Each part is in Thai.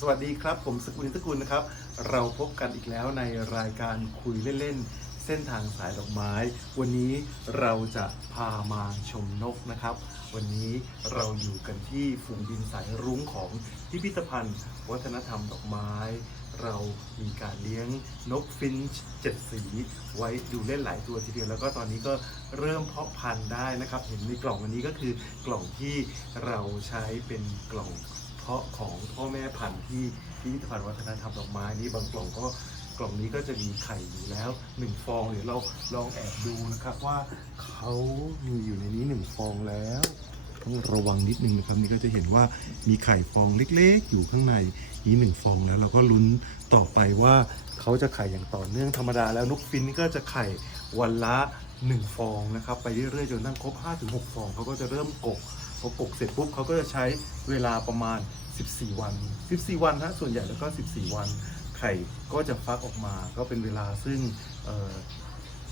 สวัสดีครับ ผมสกุลินทกุลนะครับ เราพบกันอีกแล้วในรายการคุยเล่นๆ เส้นทางสายดอกไม้ วันนี้เราจะพามาชมนกนะครับ วันนี้เราอยู่กันที่ฝูงบินสายรุ้งของพิพิธภัณฑ์ วัฒนธรรมดอกไม้ เรามีการเลี้ยงนกฟินช์เจ็ดสีไว้ดูเล่นหลายตัวทีเดียวแล้วก็ตอนนี้ก็เริ่มเพาะพันธุ์ได้นะครับ เห็นในกล่องอันนี้ก็คือกล่องที่เราใช้เป็นกล่อง เพาะของพ่อแม่พันธุ์ที่พิพิธภัณฑ์วัฒนธรรมดอกไม้นี่บางกล่องก็กล่องนี้ก็จะมีไข่อยู่แล้วหนึ่งฟองเดี๋ยวเราลองแอบดูนะครับว่าเขามีอยู่ในนี้หนึ่งฟองแล้ว ต้องระวังนิดนึงนะครับนี่ก็จะเห็นว่ามีไข่ฟองเล็กๆ อยู่ข้างในนี้หนึ่งฟองแล้วเราก็ลุ้นต่อไปว่าเขาจะไข่อย่างต่อเนื่องธรรมดาแล้วนกฟินก็จะไข่วันละหนึ่งฟองนะครับ ไปเรื่อยๆจนตั้งครบ 5-6 ฟองเขาก็จะเริ่มกก พอกกเสร็จปุ๊บเขาก็จะใช้เวลาประมาณ 14 วัน 14 วันฮะส่วนใหญ่แล้วก็ 14 วัน ไข่ก็จะฟักออกมา ก็เป็นเวลาซึ่ง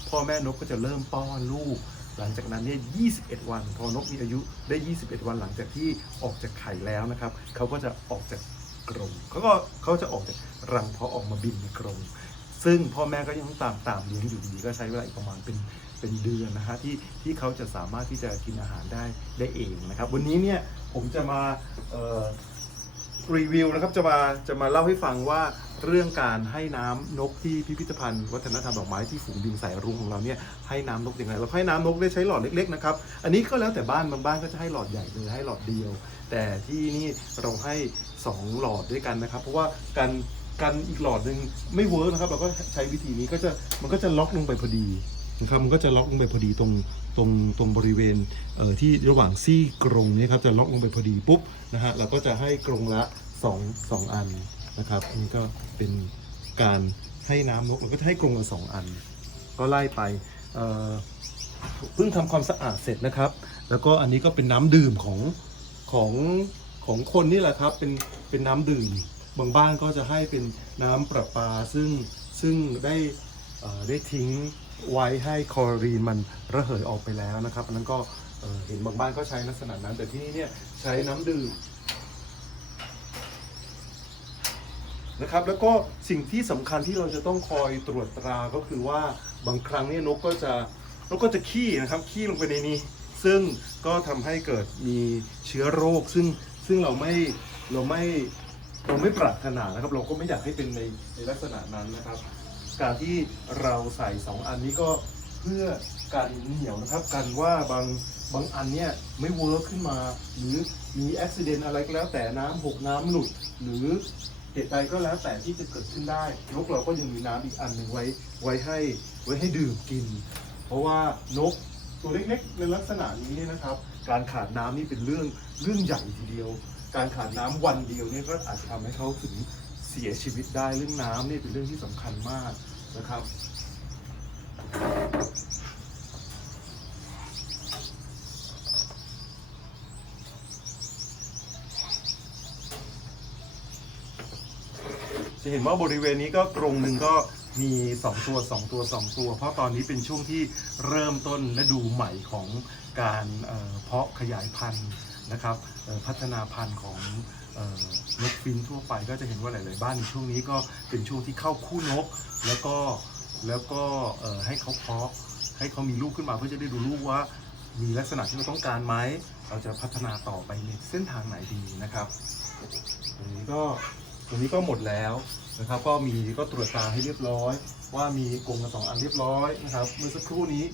พ่อแม่นกก็จะเริ่มป้อนลูก หลังจากนั้นเนี่ย 21 วัน พอนกมีอายุได้ 21 วันหลังจากที่ออกจากไข่แล้วนะครับเขาก็จะออกจากกรงเขาก็เขาจะออกจากรังพาะออกมาบินในกรงซึ่งพ่อแม่ก็ยังต้องตามตามเลี้ยงอยู่ดีก็ใช้เวลาอีกประมาณเป็น เป็นเดือนนะฮะที่ที่เขาจะสามารถที่จะกินอาหารได้ได้เองนะครับ วันนี้เนี่ยผมจะมารีวิวนะครับจะมาจะมาเล่าให้ฟังว่าเรื่องการให้น้ำนกที่พิพิธภัณฑ์วัฒนธรรมดอกไม้ที่ฝูงบินสายรุ้งของเราเนี่ยให้น้ำนกยังไงเราให้น้ำนกได้ใช้หลอดเล็กๆนะครับอันนี้ก็แล้วแต่บ้านบางบ้านก็จะให้หลอดใหญ่เลยให้หลอดเดียว แต่ที่นี่เราให้สองหลอดด้วยกันนะครับ เพราะว่าการการอีกหลอดหนึ่งไม่เวิร์กนะครับ เราก็ใช้วิธีนี้ก็จะมันก็จะล็อกลงไปพอดี นะครับมันก็จะล็อกลงไปพอดีตรงตรงตรงบริเวณเออที่ระหว่างซี่กรงนี้ครับจะล็อกลงไปพอดีปุ๊บนะฮะเราก็จะให้กรงละสองสองอันนะครับอันนี้ก็เป็นการให้น้ำนกเราก็จะให้กรงละสองอัน ก็ไล่ไปเพิ่งทำความสะอาดเสร็จนะครับ แล้วก็อันนี้ก็เป็นน้ำดื่มของของของคนนี่แหละครับเป็นเป็นน้ำดื่มบางบ้านก็จะให้เป็นน้ำประปาซึ่งซึ่งได้ได้ทิ้ง ไว้ให้คลอรีนมันระเหยออกไปแล้วนะครับอันนั้นก็เอ่อเห็นบางบ้านก็ใช้ลักษณะนั้น แต่ที่นี่เนี่ยใช้น้ำดื่มนะครับแล้วก็สิ่งที่สำคัญที่เราจะต้องคอยตรวจตราก็คือว่าบางครั้งเนี่ยนกก็จะนกก็จะขี้นะครับขี้ลงไปในนี้ ซึ่งก็ทำให้เกิดมีเชื้อโรค ซึ่งซึ่งเราไม่เราไม่เราไม่ปรารถนานะครับ เราก็ไม่อยากให้เป็นในในลักษณะนั้นนะครับ การที่เราใส่สองอันนี้ก็เพื่อการเหนียวนะครับกันว่าบางบางอันเนี่ยไม่เวิร์คขึ้นมา หรือมีอุบิเหตุอะไรก็แล้วแต่น้ำหกน้ำหลุดหรือเหตุใดก็แล้วแต่ที่จะเกิดขึ้นได้นกเราก็ยังมีน้ำอีกอันหนึ่งไว้ไว้ให้ไว้ให้ดื่มกิน เพราะว่านกตัวเล็กๆในลักษณะนี้เนี่ยนะครับ การขาดน้ำนี่เป็นเรื่องเรื่องใหญ่ทีเดียว การขาดน้ำวันเดียวเนี่ยก็อาจจะทำให้เขาถึง เสียชีวิตได้เรื่องน้ำนี่เป็นเรื่องที่สำคัญมากนะครับ จะเห็นว่าบริเวณนี้ก็กรงหนึ่งก็มี 2 ตัว 2 ตัว 2 ตัว เพราะตอนนี้เป็นช่วงที่เริ่มต้นและดูใหม่ของการเเพาะขยายพันธุ์ นะครับพัฒนาพันธุ์ของนกฟินทั่วไปก็จะเห็นว่าหลาย ๆ บ้านในช่วงนี้ก็เป็นช่วงที่เข้าคู่นก แล้วก็แล้วก็ให้เขาเพาะให้เขามีลูกขึ้นมาเพื่อจะได้ดูลูกว่า มีลักษณะที่เราต้องการไหมเราจะพัฒนาต่อไปในเส้นทางไหนดีนะครับตรงนี้ก็ตรงนี้ก็หมดแล้วนะครับ ก็มีก็ตรวจตาให้เรียบร้อย ว่ามีกรงกระสองอันเรียบร้อยนะครับ เมื่อสักครู่นี้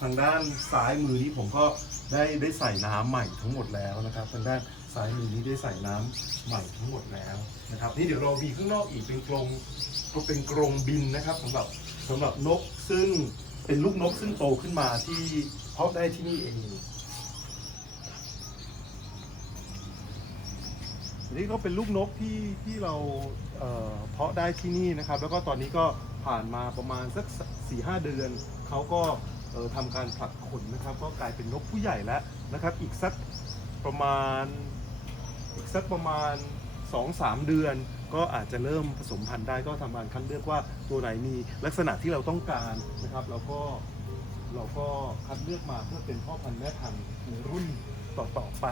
ทางด้านซ้ายมือนี้ผมก็ได้ได้ใส่น้ำใหม่ทั้งหมดแล้วนะครับ ทางด้านซ้ายมือนี้ได้ใส่น้ำใหม่ทั้งหมดแล้วนะครับ นี่เดี๋ยวเรามีข้างนอกอีกเป็นกรงก็เป็นกรงบินนะครับสำหรับสำหรับนกซึ่งเป็นลูกนกซึ่งโตขึ้นมาที่เพาะได้ที่นี่เองอันนี้ก็เป็นลูกนกที่ที่เราเเพาะได้ที่นี่นะครับ แล้วก็ตอนนี้ก็ผ่านมาประมาณสักสี่ห้าเดือนเขาก็ ทำการผลัดขนนะครับ ก็กลายเป็นนกผู้ใหญ่แล้วนะครับ อีกสักประมาณอีกสักประมาณสองสามเดือน ก็อาจจะเริ่มผสมพันธุ์ได้ก็ทำการคัดเลือกว่าตัวไหนมีลักษณะที่เราต้องการนะครับแล้วก็เราก็คัดเลือกมาเพื่อเป็นพ่อพันธุ์แม่พันธุ์ในรุ่นต่อๆไป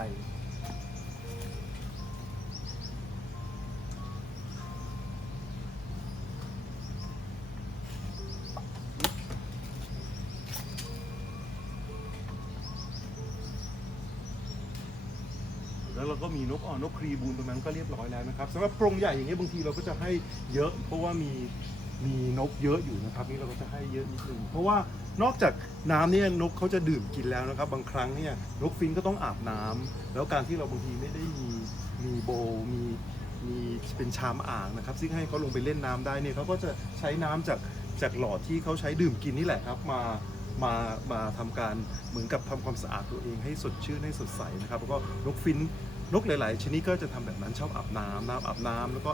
แล้วเราก็มีนกอ่อนนกครีบูนตรงนั้นก็เรียบร้อยแล้วนะครับสำหรับกรงใหญ่อย่างเงี้ยบางทีเราก็จะให้เยอะ เพราะว่ามีมีนกเยอะอยู่นะครับนี่เราก็จะให้เยอะนิดนึงเพราะว่านอกจากน้ำเนี่ยนกเขาจะดื่มกินแล้วนะครับ บางครั้งเนี่ยนกฟินก็ต้องอาบน้ำแล้วการที่เราบางทีไม่ได้มีมีโบว์มีมีเป็นชามอ่างนะครับ ซึ่งให้เขาลงไปเล่นน้ำได้เนี่ยเขาก็จะใช้น้ำจากจากหลอดที่เขาใช้ดื่มกินนี่แหละครับมามามาทำการเหมือนกับทำความสะอาดตัวเองให้สดชื่นให้สดใสนะครับแล้วก็นกฟิน นกหลาย ๆ ชนิดก็จะทำแบบนั้นชอบอาบน้ำน้ำอาบน้ำแล้วก็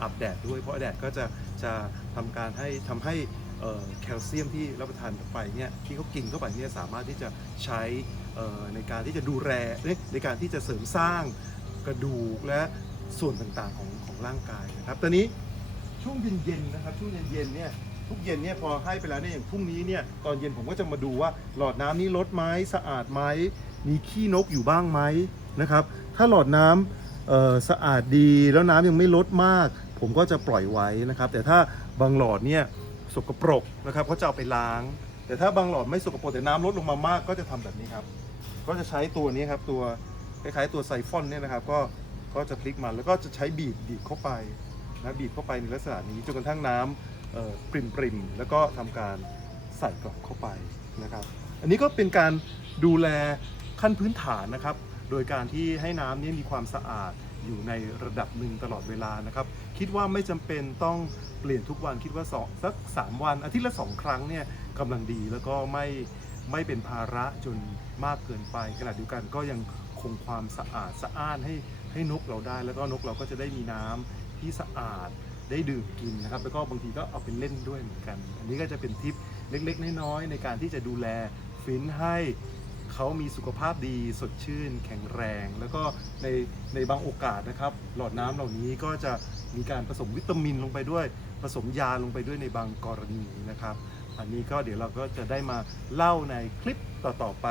อาบแดดด้วย เพราะแดดก็จะจะทำการให้ทำให้แคลเซียมที่รับประทานเข้าไปเนี่ยที่เขากินเข้าไปเนี่ยสามารถที่จะใช้ในการที่จะดูแลในการที่จะเสริมสร้างกระดูกและส่วนต่างๆของของร่างกายนะครับ ตอนนี้ช่วงเย็นๆนะครับช่วงเย็นๆเนี่ยทุกเย็นเนี่ยพอให้ไปแล้วเนี่ยอย่างพรุ่งนี้เนี่ยตอนเย็นผมก็จะมาดูว่าหลอดน้ำนี้ลดไหมสะอาดไหมมีขี้นกอยู่บ้างไหมนะครับ ถ้าหลอดน้ำสะอาดดีแล้วน้ำยังไม่ลดมาก ผมก็จะปล่อยไว้นะครับ แต่ถ้าบางหลอดเนี่ยสกปรกนะครับก็จะเอาไปล้าง แต่ถ้าบางหลอดไม่สกปรกแต่น้ำลดลงมามากก็จะทำแบบนี้ครับ ก็จะใช้ตัวนี้ครับตัวคล้ายๆตัวไซฟอนเนี่ยนะครับก็ก็จะพลิกมันแล้วก็จะใช้บีบบีบเข้าไปนะบีบเข้าไปในลักษณะนี้จนกระทั่งน้ำปริมปริมแล้วก็ทำการใส่กล่องเข้าไปนะครับ อันนี้ก็เป็นการดูแลขั้นพื้นฐานนะครับ โดยการที่ให้น้ำนี่มีความสะอาดอยู่ในระดับหนึ่งตลอดเวลานะครับ คิดว่าไม่จำเป็นต้องเปลี่ยนทุกวันคิดว่าสองสักสามวัน อาทิตย์ละสองครั้งเนี่ยกำลังดีแล้วก็ไม่ไม่เป็นภาระจนมากเกินไปขณะเดียวกันก็ยังคงความสะอาดสะอ้านให้ให้นกเราได้ แล้วก็นกเราก็จะได้มีน้ำที่สะอาดได้ดื่มกินนะครับ แล้วก็บางทีก็เอาไปเล่นด้วยเหมือนกัน อันนี้ก็จะเป็นทิปเล็กๆน้อยๆในการที่จะดูแลฟินให้ เขามีสุขภาพดีสดชื่น แข็งแรง แล้วก็ในในบางโอกาสนะครับ หลอดน้ำเหล่านี้ก็จะมีการผสมวิตามินลงไปด้วย ผสมยาลงไปด้วยในบางกรณีนะครับ อันนี้ก็เดี๋ยวเราก็จะได้มาเล่าในคลิปต่อๆไป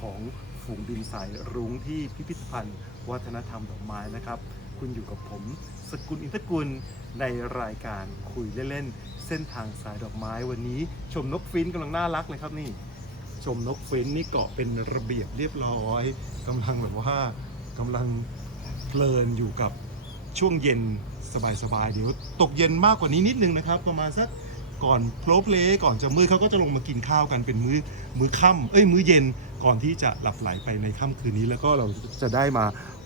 ของฝูงบินสายรุ้งที่พิพิธภัณฑ์ วัฒนธรรมดอกไม้นะครับ คุณอยู่กับผม สกุลอินทกุลในรายการคุยเล่นๆเส้นทางสายดอกไม้วันนี้ ชมนกฟินกำลังน่ารักเลยครับนี่ ชมนกเฟ้นนี่เกาะเป็นระเบียบเรียบร้อยกำลังแบบว่ากำลังเพลินอยู่กับช่วงเย็นสบายๆเดี๋ยวตกเย็นมากกว่านี้นิดนึงนะครับ ประมาณสักก่อนโพลเพลก่อนจะมืดเขาก็จะลงมากินข้าวกันเป็นมื้อมื้อค่ำเอ้ยมื้อเย็นก่อนที่จะหลับไหลไปในค่ำคืนนี้ แล้วก็เราจะได้มา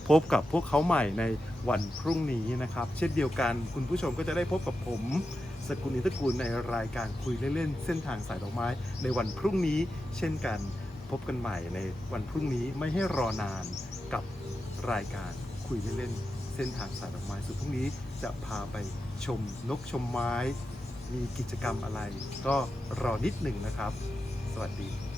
พบกับพวกเขาใหม่ในวันพรุ่งนี้นะครับ เช่นเดียวกันคุณผู้ชมก็จะได้พบกับผม สกุลอินทกูลในรายการคุยเล่นๆเส้นทางสายดอกไม้ ในวันพรุ่งนี้ เช่นกันพบกันใหม่ในวันพรุ่งนี้ไม่ให้รอนานกับรายการคุยเล่นๆเส้นทางสายดอกไม้สุดพรุ่งนี้จะพาไปชมนกชมไม้ มีกิจกรรมอะไร ก็รอนิดหนึ่งนะครับ สวัสดี